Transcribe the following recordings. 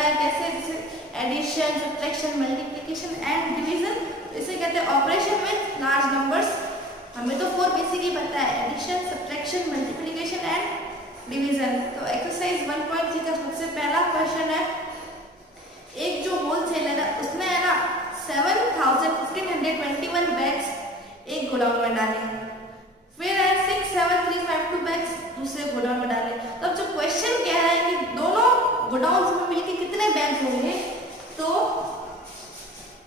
बताया कैसे, जैसे addition, subtraction, multiplication and division. तो इसे कहते हैं ऑपरेशन विथ लार्ज नंबर्स। हमें तो 4 बेसिकली पता है, addition, subtraction, multiplication and division. तो एक्सरसाइज 1.3 का सबसे पहला क्वेश्चन है, एक जो होलसेलर है उसने है ना 1521 बैग्स एक गोडाउन में डाले, फिर है 67352 बैग्स दूसरे गोडाउन में डाले। तो अब जो क्वेश्चन कह रहा है कि दोनों गोडाउन में मिलकर कितने बैग्स होंगे, तो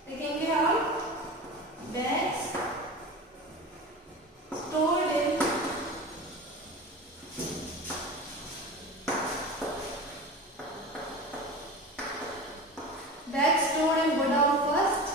देखेंगे हम bags stored in godown first,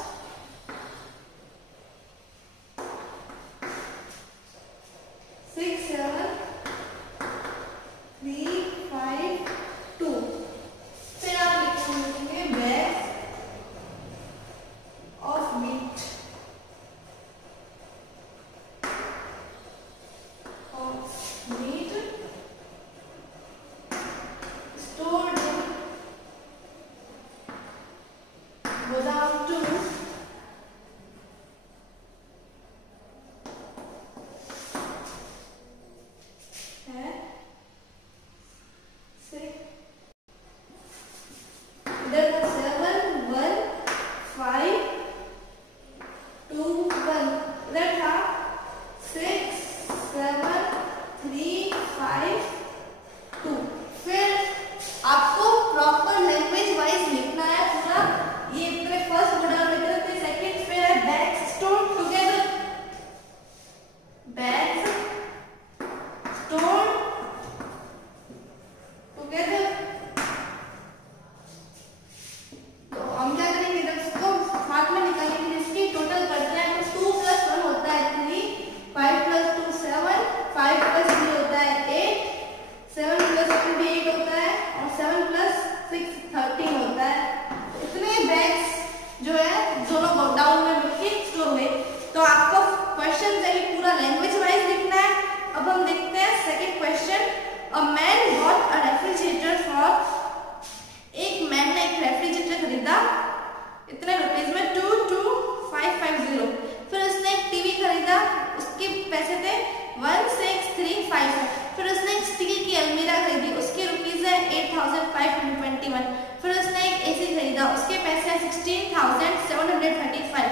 इतने रुपीज में 22550। फिर उसने एक टीवी खरीदा, उसके पैसे थे 16355। फिर उसने एक स्टील की अलमीरा खरीदी, उसके रुपीज है 8521। फिर उसने एक एसी खरीदा, उसके पैसे हैं 16735।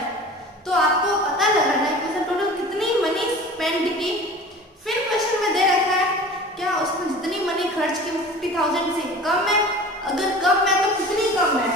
तो आपको पता लगाना है कि उसने टोटल कितनी मनी स्पेंड की। फिर क्वेश्चन में दे रखा है क्या उसने जितनी मनी खर्च की वो 50,000 से कम है, अगर कम है तो कितनी कम है।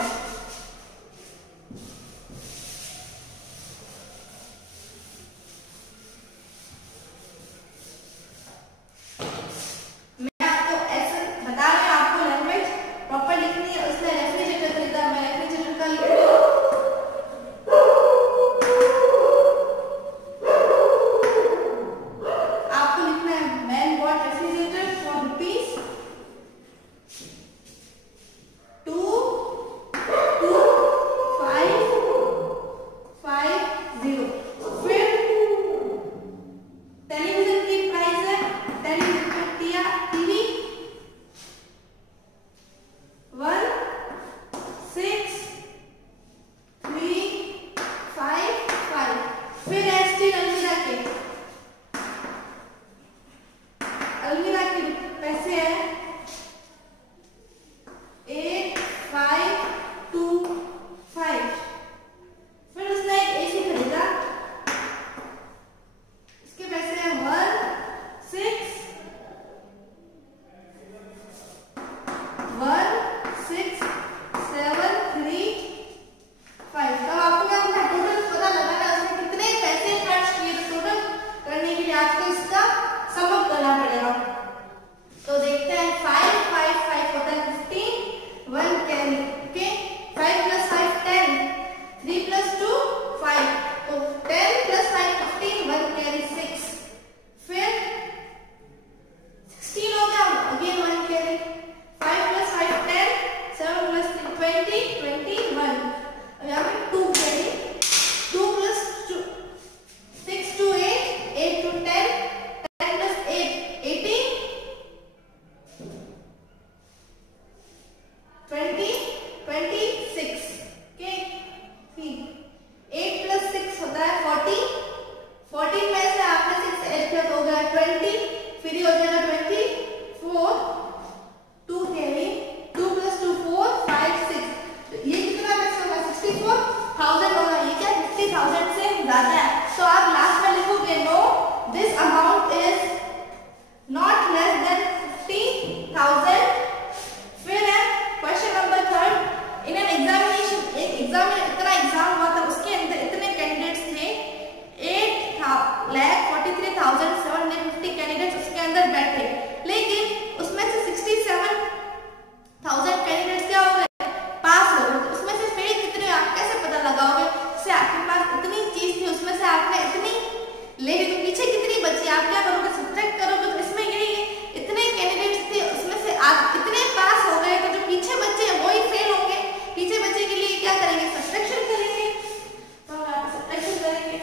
एग्जाम में इतना एग्जाम हुआ था, उसके अंदर इतने कैंडिडेट्स थे, 8,43,750 कैंडिडेट्स उसके अंदर बैठे, लेकिन उसमें से 67,000 कैंडिडेट्स क्या हो गए, पास हो गए। तो उसमें से फेल कितने हुए आप कैसे पता लगाओगे? जैसे आपके पास इतनी चीज थी, उसमें से आपने इतनी ले ली, तो पीछे कितनी बची, आप क्या करोगे, सब्ट्रैक्ट करोगे। तो इसमें यही है, इतने कैंडिडेट्स थे, उसमें से आप इतने पास हो गए, तो जो पीछे बच्चे हैं वही फेल होंगे। पीछे बच्चे के लिए क्या करेंगे, सब्ट्रैक्शन करेंगे। तो आप सब्ट्रैक्शन करेंगे।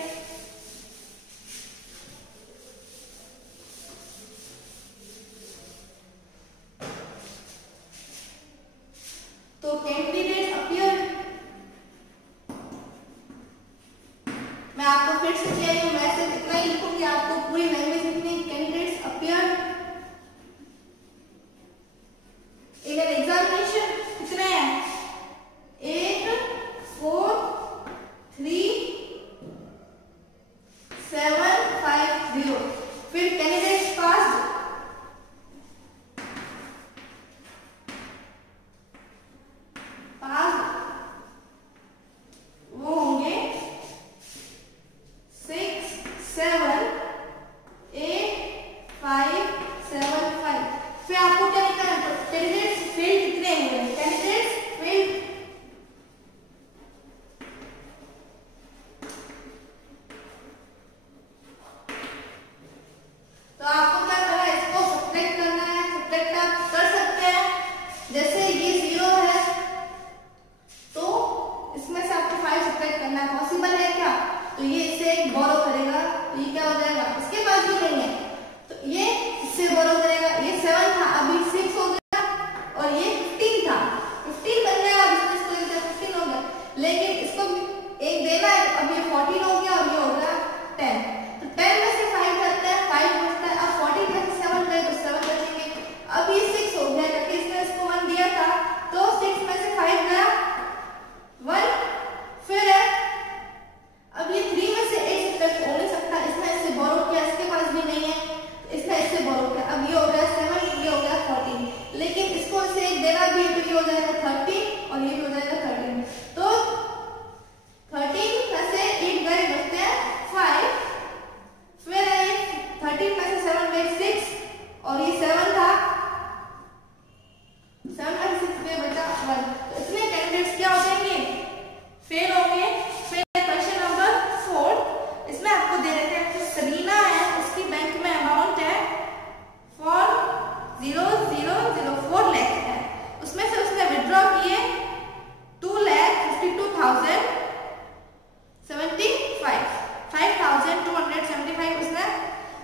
तो कैंडिडेट अपीयर, मैं आपको फिर से कह रही हूँ, मैं सिर्फ इतना ही लिखूंगी, आपको पूरी लैंग्वेज लिखनी। Candidates appear in an examination, कितने हैं, 8, 4, 3, 7, 5, 0। फिर कैंडिडेट्स पास, वो होंगे 6, 7, 8, 5, 7, 5। फिर आपको क्या लिखना है, कैंडिडेट्स फेल कितने हुए, कैंडिडेट्स फेल, तो आपको क्या करना है, इसको सब्ट्रैक्ट करना है। सब्ट्रैक्ट आप कर सकते हैं, जैसे ये 0 है तो इसमें से आपको 5 सब्ट्रैक्ट करना है। पॉसिबल है क्या, तो ये इससे एक बोरो करेगा, तो ये क्या हो जाएगा, इसके पास भी नहीं है, तो ये इससे बोरो करेगा। ये 7 था, अभी 6 हो गया, और ये 15 था, 15 बन गया, अब इसको 15 हो गया, लेकिन इसको एक देना है, अब ये 14 हो गया, और ये हो गया 10। तो 10 में से 5 जाता है, 5 बचता है। अब 14 में से 7 गए तो 7 बचेंगे। अब ये 6 हो गया, क्योंकि इसने इसको 1 दिया था, तो 6 में से 5 गया 1। फिर है, अब ये 3 में से 8 सब्ट्रैक्ट हो नहीं सकता, इसने इससे बोरो किया, इसके पास भी नहीं है, इसने इससे बोरो किया। अब ये हो गया 7, ये हो गया 14, लेकिन इसको इसे एक देना भी है, तो ये हो जाएगा 13, और ये भी हो जाएगा 13। तो 13 में से 8 गए, बचते हैं 5। फिर है 13 में से 7 गए 6, और ये 7 था, 7 में 6 गए, बचा 1। तो इतने कैंडिडेट्स क्या हो जाएंगे, फेल होंगे। फिर क्वेश्चन नंबर 4, इसमें आपको दे रहे थे, सलीना है, उसकी बैंक में अमाउंट है 4,0,004 लाख है, उसमें से उसने विड्रॉ किए 2,52,075, 5,275 उसने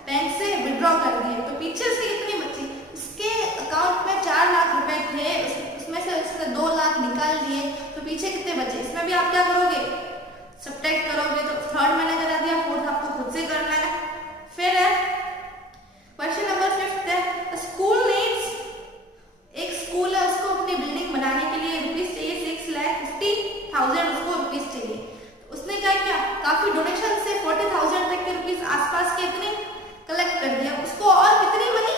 बैंक से विड्रॉ कर दिए। तो पीछे से कितनी बची, उसके अकाउंट में 4 लाख रुपए थे, उसमें से उसने 2 लाख निकाल लिए, तो पीछे कितने बचे। इसमें भी आप क्या करोगे, सब्ट्रैक्ट करोगे। तो थर्ड मैंने करा दिया, फोर्थ आपको खुद से करना है। फिर है क्वेश्चन नंबर 5 है, स्कूल नीड्स, एक स्कूल है, उसको अपनी बिल्डिंग बनाने के लिए रुपीज चाहिए 6,50,000 उसको रुपीज चाहिए। तो उसने क्या किया, काफी डोनेशन से 40,000 तक के रुपीज आसपास के इतने कलेक्ट कर दिया, उसको और कितनी मनी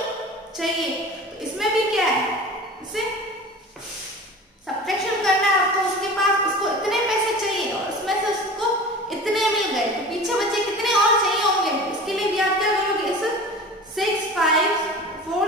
चाहिए। तो इसमें भी क्या है, इसे सब्ट्रैक्शन करना है आपको, उसके पास उसको इतने पैसे चाहिए, और उसमें से उसको इतने मिल गए, तो पीछे बच्चे कितने और चाहिए होंगे। इसके लिए भी आप क्या करोगे, इस 6, 5, 4,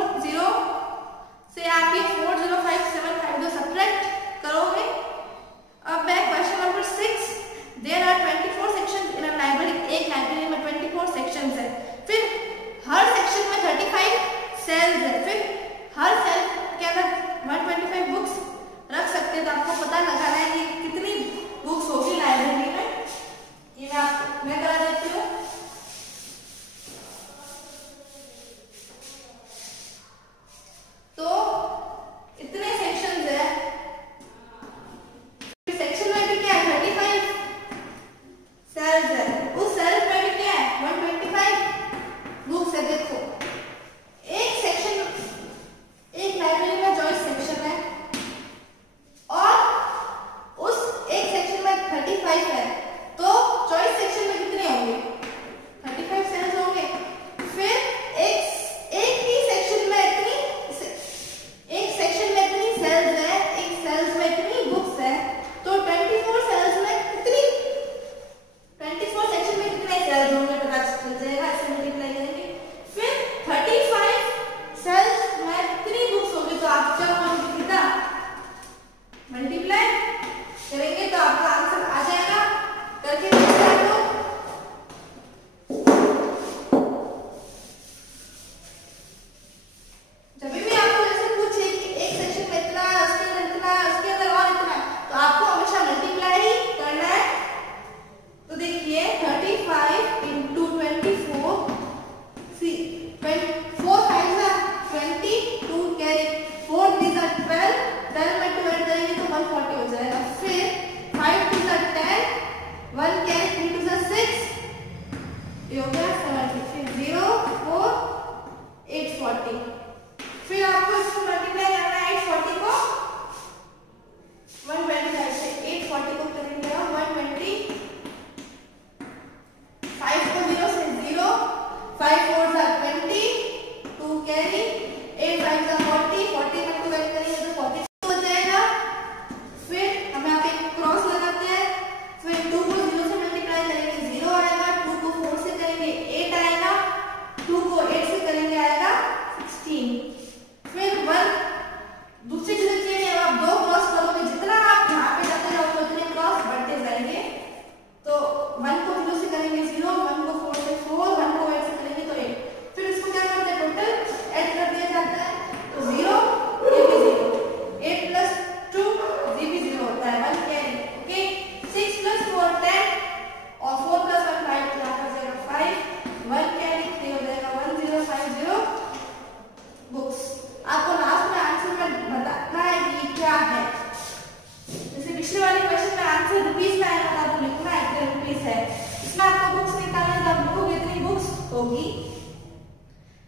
से रुपीस में आएगा तो लिखना है इतने रुपीस है। इसमें आपको बुक्स निकालना है, तो बुक इतनी बुक्स होगी।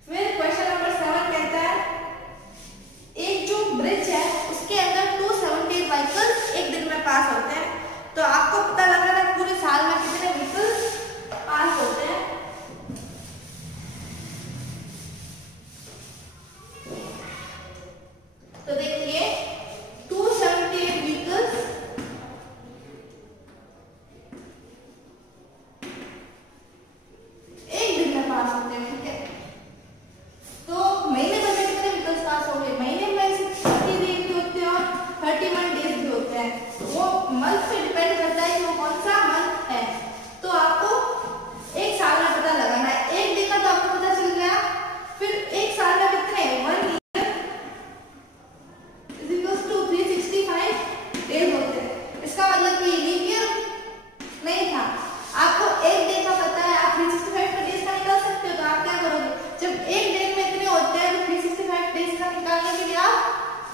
फिर क्वेश्चन नंबर 7 कहता है एक जो ब्रिज है उसके अंदर 278 व्हीकल्स एक दिन में पास होते हैं। तो आपको पता लगाना है पूरे साल में कितने व्हीकल्स पास होते हैं। तो देखिए 278 व्हीकल्स एक दिन में पास होते हैं, ठीक है। तो महीने भर में कितने व्हीकल्स पास होंगे? महीने में 60 दिन भी होते हैं और 31 डेज भी होते हैं। वो मंथ पे डिपेंड करता है कि वो कौन सा मंथ है। तो आपको एक साल में पता लगाना है। एक दिन का तो आपको पता चल गया, फिर एक साल में कितने 1 year is equals to 365 days होते हैं। इसका मतलब कि लीप ईयर नहीं था। आपको एक डे का पता है, आप 365 डेज का निकाल सकते हो। तो आप क्या करोगे, जब एक डे में इतने होते हैं तो 365 डेज का निकालने के लिए आप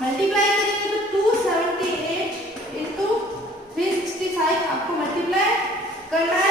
मल्टीप्लाई करेंगे। तो 278 into 365 आपको मल्टीप्लाई करना है।